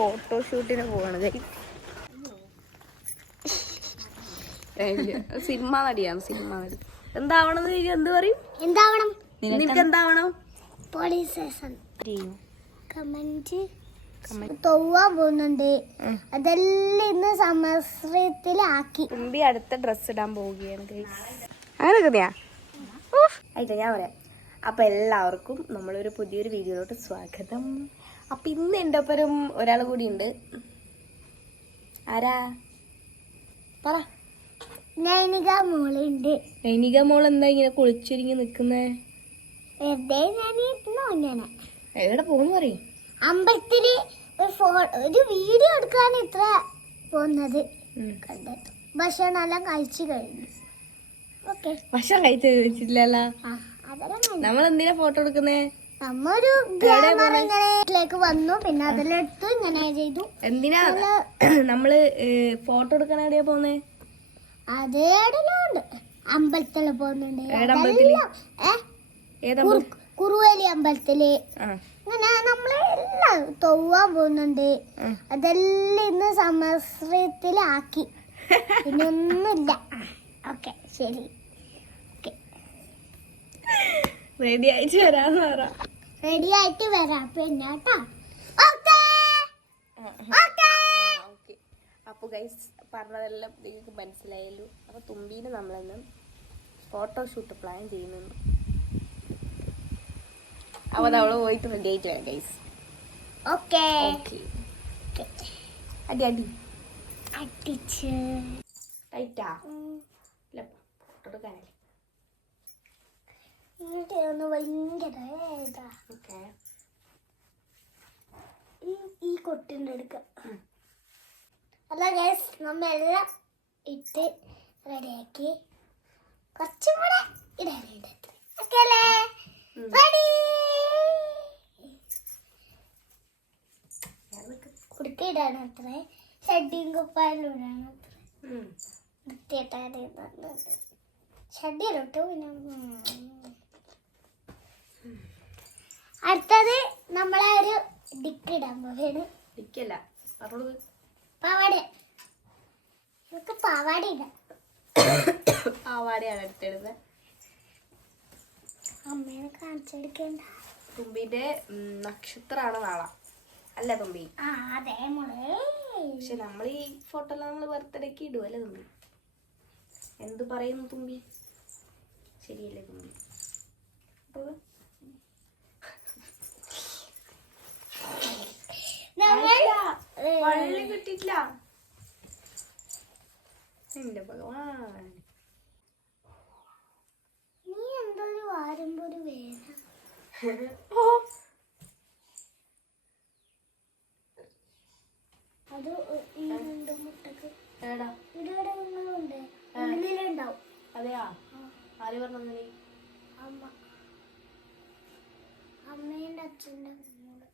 ഫോട്ടോഷൂട്ടിന് പോവാണ്. സിനിമ നടിയാണ്, സിനിമ നടി. എന്താവണം എന്ത് പറയും? എന്താവണം? നിനക്ക് എന്താവണം? പോലീസ് കമന്റ് തോവാൻ പോകുന്നുണ്ട്. അതെല്ലാം ഇന്ന് സമശ്രയത്തിലാക്കി. തുമ്പി അടുത്ത ഡ്രസ് ഇടാൻ പോവുകയാണ്. അങ്ങനെയൊക്കെ ആയിട്ടോ, ഞാൻ പറയാം. അപ്പൊ എല്ലാവർക്കും നമ്മളൊരു പുതിയൊരു വീഡിയോയിലോട്ട് സ്വാഗതം. അപ്പൊ ഇന്ന് എൻ്റെ ഒപ്പം ഒരാൾ കൂടി ഉണ്ട്. ആരാ പറ? നൈനിക മോളുണ്ട്. നൈനിക മോൾ എന്താ ഇങ്ങനെ കുളിച്ചൊരുങ്ങി നിക്കുന്നേ? എവിടെ പോകുന്നു പറയും? അമ്പലത്തില് ഒരു വീഡിയോ എടുക്കാൻ ഇത്ര പോകുന്നത് കണ്ടത്. ഭക്ഷണം എല്ലാം കഴിച്ചു കഴിഞ്ഞു. ഭക്ഷണം കഴിച്ചില്ലല്ലോ. നമ്മൾ എന്തിനാ ഫോട്ടോ എടുക്കുന്നേ? നമ്മൊരു ഗ്രാമത്തിലേക്ക് വന്നു, പിന്നെ അതിലെടുത്ത് ഇങ്ങനെ ചെയ്തു. എന്തിനാ നമ്മള് ഫോട്ടോ എടുക്കാൻ എവിടെയാ പോന്നേ? അതേടലുണ്ട്. അമ്പലത്തില് പോകുന്നുണ്ട്. കുറുവേലി അമ്പലത്തില് ഇങ്ങനെ നമ്മളെല്ലാം തൊവാൻ പോകുന്നുണ്ട്. അതെല്ലാം ഇന്ന് സമശ്രയത്തിലാക്കി. പിന്നെ ഒന്നുമില്ല. ഓക്കെ, ശരി. റെഡി ആയിട്ട് വരാന്ന് പറ. റെഡി ആയിട്ട് വരാം പിന്നെ കേട്ടോ. അപ്പൊ ഗൈസ് പറഞ്ഞതെല്ലാം നിങ്ങൾക്ക് മനസ്സിലായല്ലോ. അപ്പൊ തുമ്പീന് നമ്മളിന്ന് ഫോട്ടോഷൂട്ട് പ്ലാൻ ചെയ്യുന്നു. അപ്പൊ നമ്മള് പോയിട്ട് റെഡി ആയിട്ട് വരാം ഗൈസ്. ഓക്കെ. അടി അടി അടിച്ച് ടൈറ്റാ ഫോട്ടോ എടുക്കാനല്ലേ. ഒന്ന് ഭയങ്കര ഈ കൊട്ടിൻ്റെ എടുക്കാം. അല്ല ഗൈസ്, നമ്മെല്ലാം ഇട്ട് റെഡിയാക്കി. കുറച്ചും കൂടെ ഇടാനുണ്ട്. ഓക്കെ അല്ലേ? റെഡി. കുടുക്ക ഇടാണ് അത്ര, ഷഡിയും കുപ്പായാലും ഇടാണ് അത്ര. വൃത്തിയായിട്ടാണ് ഷഡിയിലോട്ടു. പിന്നെ അടുത്തത് നമ്മളെ ഒരു ഡിക്ക് ഇടാൻ പോവുകയാണ്. ഡിക്കല്ല, പാവാട. നമുക്ക് പാവാട ഇടാം. പാവാടയാണ് എടുത്തിടുന്നത്. അമ്മേനെ കാണിച്ചെടുക്കണ്ട. തുമ്പിന്റെ നക്ഷത്രാണ് നാളെ അല്ലേ തുമ്പി? അതെ മോളെ. പക്ഷെ നമ്മൾ ഈ ഫോട്ടോ എല്ലാം നമ്മള് ബർത്ത്ഡേക്ക് ഇടുവല്ലേ തുമ്പി? എന്ത് പറയുന്നു തുമ്പി? ശരിയല്ലേ തുമ്പി? വള്ളി കിട്ടിയിട്ടില്ല എന്റെ ഭഗവാൻ. നീ എന്തൊരു വാരുമ്പോ ഒരു വേദന. അത് ഈ രണ്ട് മുട്ടക്ക് ഇവിടെ നിങ്ങളുണ്ട് ഉള്ളിലുണ്ടാവും. അതെയാ? ആര് പറഞ്ഞു? അമ്മ, അമ്മേന്റെ അച്ഛൻ്റെ മോള്.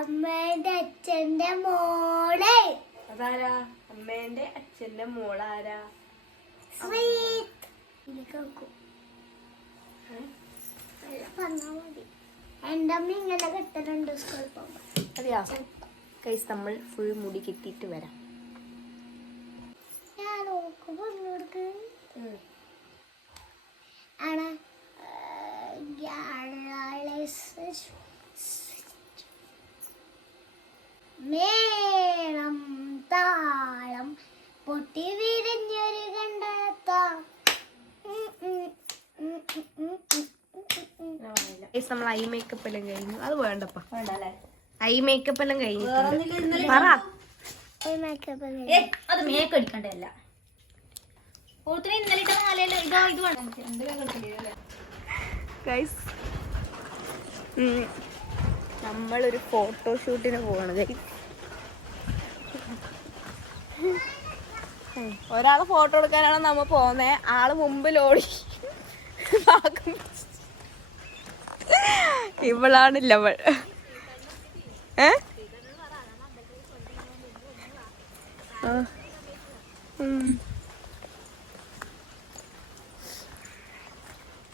അമ്മേന്റെ അച്ഛന്റെ മോളെ. അതാരാ? അമ്മേന്റെ അച്ഛന്റെ മോളാരാ? പറഞ്ഞാ മതി. എന്റെ അമ്മ ഇങ്ങനെ കെട്ടലുണ്ട് സ്കൂളിൽ പോകുമ്പോ. അതെയാ? ഗൈസ്, നമ്മൾ ഫുൾ മുടി കെട്ടിയിട്ട് വരാം. ഞാൻ നോക്ക് പറഞ്ഞു കൊടുക്ക് ആണ്. മേളം താളം പൊട്ടി വിരിഞ്ഞൊരു കണ്ടെത്താം. നമ്മൾ ഐ മേക്കപ്പ് എല്ലാം കഴിഞ്ഞു. അത് വേണ്ടപ്പാ, ഐ മേക്കപ്പ് എല്ലാം കഴിഞ്ഞു. പറ. അത് മേക്കപ്പ് അടിക്കണ്ടല്ല. ഗൈസ്, നമ്മളൊരു ഫോട്ടോഷൂട്ടിന് പോവാണ് ഗൈസ്. ഒരാള് ഫോട്ടോ എടുക്കാനാണ് നമ്മ പോന്നേ. ആള് മുമ്പിൽ ഓടി. ഇവളാണ് ലവൾ.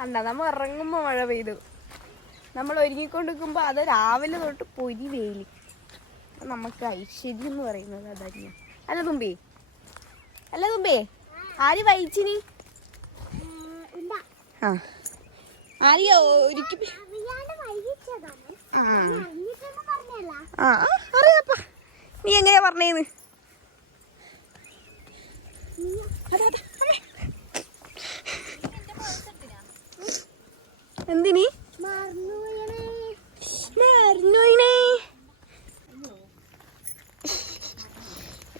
അല്ല നമ്മൾ ഇറങ്ങുമ്പോൾ മഴ പെയ്തു. നമ്മൾ ഒരുങ്ങിക്കൊണ്ടിരിക്കുമ്പോൾ അത് രാവിലെ തൊട്ട് പൊരി വെയിൽ. നമുക്ക് ഐശ്വര്യം എന്ന് പറയുന്നത് അതന്നെ. അല്ല തുമ്പി, അല്ല തുമ്പി, ആര് വഹിച്ചിനി? ആ ആര്യോ ഒരിക്കൽ അറിയാപ്പ. നീ എങ്ങനെയാ പറഞ്ഞേന്ന്? എന്തിനീ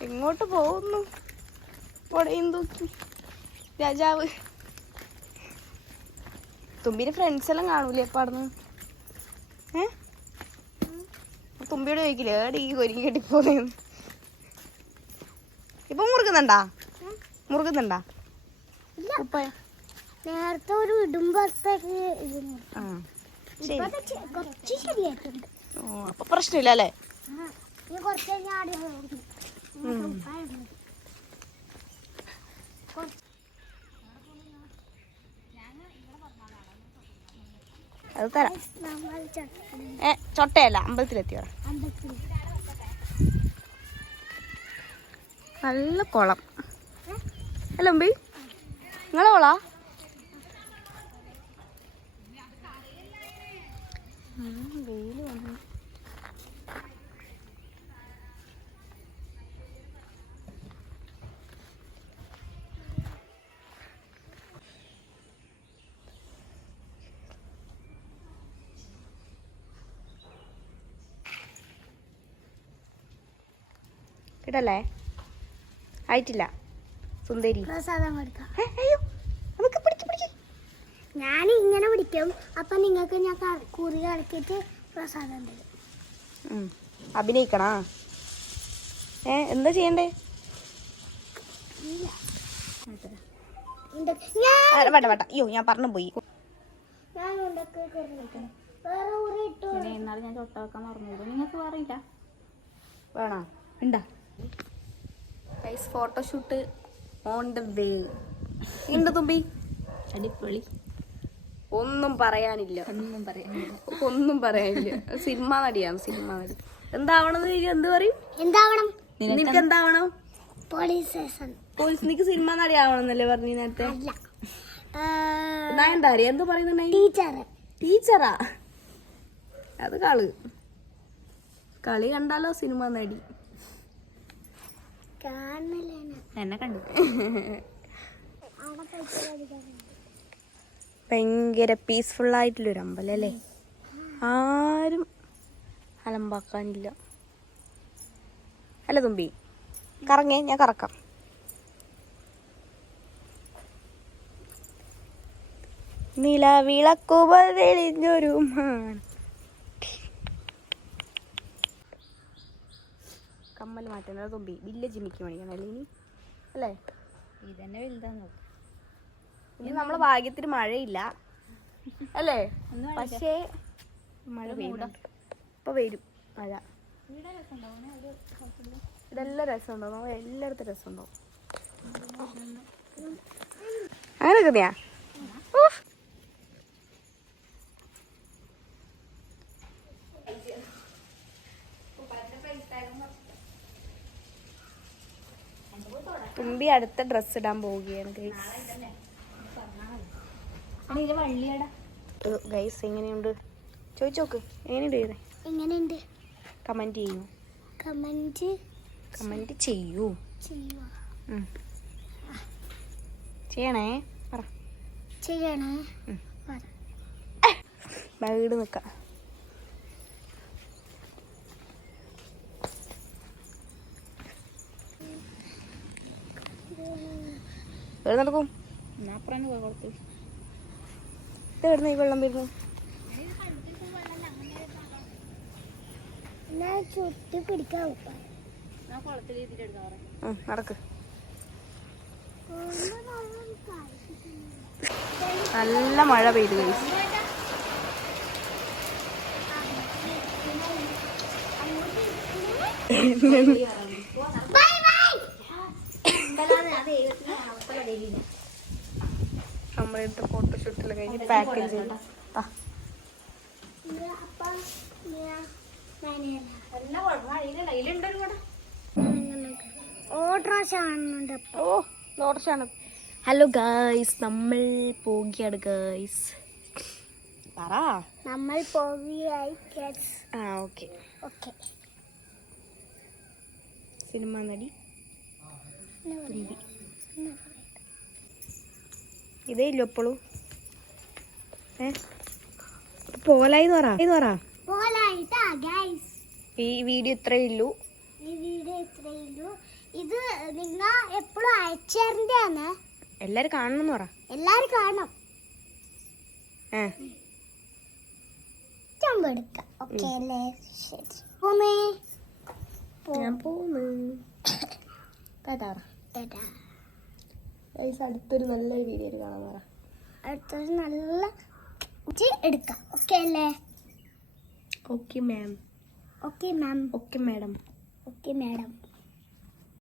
എങ്ങോട്ട് പോകുന്നു? പൊടയും തൂക്കി രാജാവ്. തുമ്പിന്റെ ഫ്രണ്ട്സ് എല്ലാം കാണൂലേ അപ്പൊ അവിടുന്ന്? തുമ്പിയോട് ചോദിക്കില്ലേ ഏടി ഈ ഒരുങ്ങി കെട്ടിപ്പോന്ന്? ഇപ്പൊ മുറുകുന്നുണ്ടാ? മുറുകുന്നുണ്ടാ? നേരത്തെ ഒരു ഇടുമ്പോഴത്തേക്ക് അപ്പൊ പ്രശ്നമില്ല അല്ലേ? അത് തരാം. ചൊട്ടയല്ല, അമ്പലത്തിലെത്തിയോ? നല്ല കുളം അല്ല ഉമ്പി? നിങ്ങളെ കുളാ? വെയില് വന്നു. കിട്ടല്ലേ? ആയിട്ടില്ല സുന്ദരി. ഞാൻ ഇങ്ങനെ പിടിക്കും. അപ്പൊ നിങ്ങൾക്ക് ഞാൻ കുറി കളിച്ചിട്ട് പ്രസാദം തരും. അഭിനയിക്കണാ? എന്താ ചെയ്യണ്ടേ? വേണ്ട വേണ്ട, അയ്യോ ഞാൻ പറഞ്ഞു പോയി. എന്നാലും ഞാൻ ചൊട്ട വെക്കാൻ മറന്നു. നിങ്ങൾക്ക് അറിയില്ല വേണോ? ഉണ്ടാ ഫോട്ടോഷൂട്ട് ഓൺ ദ വേ. ഉണ്ട് തുമ്പി, അടിപൊളി. ഒന്നും പറയാനില്ല. ഒന്നും പറയാനില്ല. സിനിമ നടിയാണ്, സിനിമ നടി. എന്താവണം? എന്ത് പറയും? എന്താവണം? നിനക്ക് എന്താവണം? Police station. പോലീസ്. നിനക്ക് സിനിമ നടി ആവണമെന്നല്ലേ പറഞ്ഞു നേരത്തെ? എന്താ അറിയാ? എന്ത് പറയുന്നുണ്ടായി? ടീച്ചർ. ടീച്ചറാ? അത് കളി കണ്ടാലോ സിനിമ നടി. എന്നെ കണ്ടു. ഭയങ്കര പീസ്ഫുൾ ആയിട്ടുള്ളൊരു അമ്പലം അല്ലേ? ആരും അലമ്പാക്കാനില്ല. അല്ല തുമ്പി, കറങ്ങേ, ഞാൻ കറക്കാം. നിലവിളക്കുകൾ തെളിഞ്ഞൊരു കമ്മൽ മാറ്റുന്നത് തുമ്പി. വില്ലേജ് ജിമ്മിക്ക് മേടിക്കണം അല്ലേ ഇനി? അല്ലേ? ഇതന്നെ വലുതാന്ന് നോക്കും. ഇനി നമ്മളെ ഭാഗ്യത്തിന് മഴയില്ല അല്ലേ? പക്ഷേ മഴ പെയ്യുന്നുണ്ട്. ഇപ്പൊ വരും മഴ. ഇതെല്ലാം രസമുണ്ടാവും. നമ്മൾ എല്ലായിടത്തും രസമുണ്ടാവും. അങ്ങനെ കറിയാ? തുമ്പി അടുത്ത ഡ്രസ് ഇടാൻ പോവുകയാണ് ഗൈസ്. എങ്ങനെയുണ്ട് ചോദിച്ചോക്ക്. എങ്ങനെയുണ്ട്? എങ്ങനെയുണ്ട്? കമന്റ് ചെയ്യൂ. കമന്റ് ചെയ്യൂ. ചെയ്യണേ. പറ. ചെയ്യണേ. വീട് നിക്കാം. നടക്കും. ഇതെവിടുന്ന ഈ വെള്ളം വരുന്നു? ചുറ്റി പിടിക്കാൻ നടക്ക്. നല്ല മഴ പെയ്തു ഗൈസ്. നമ്മളിട്ട് ഫോട്ടോഷൂട്ടിൽ കഴിഞ്ഞ് പാക്കേജ് ചെയ്ത് അപ്പം ഓട്ടോസ് കാണുന്നുണ്ട്. ഓ നോട്ടസാണ്. ഹലോ ഗായ്സ്, നമ്മൾ പോവുകയാണ് ഗായ്സ്. പറ. നമ്മൾ പോവുകയായി. ആ ഓക്കെ. ഓക്കെ. സിനിമ നടി ഇതേ ഇല്ലോ എപ്പോഴും പോലായിന്ന് പറ. പോലായിട്ടാ ഗൈസ്. ഈ വീഡിയോ ഇത്രയേ ഉള്ളൂ. ഈ വീഡിയോ ഇത്രയേ ഉള്ളൂ. ഇത് നിങ്ങൾ എപ്പോഴും അയച്ചേരണ്ടാണ്. എല്ലാരും കാണണം എന്ന് പറ. എല്ലാരും കാണണം. ചമ്പെടുക്കാം. ഓക്കെ അല്ലേ? ശരി. പോന്നേ. ഞാൻ പോന്ന്. അടുത്തൊരു നല്ലൊരു വീഡിയോ കാണാൻ പറ. അടുത്തൊരു നല്ല എടുക്കാം. ഓക്കെ അല്ലേ? Okay ma'am. Okay ma'am. Okay madam. Okay madam.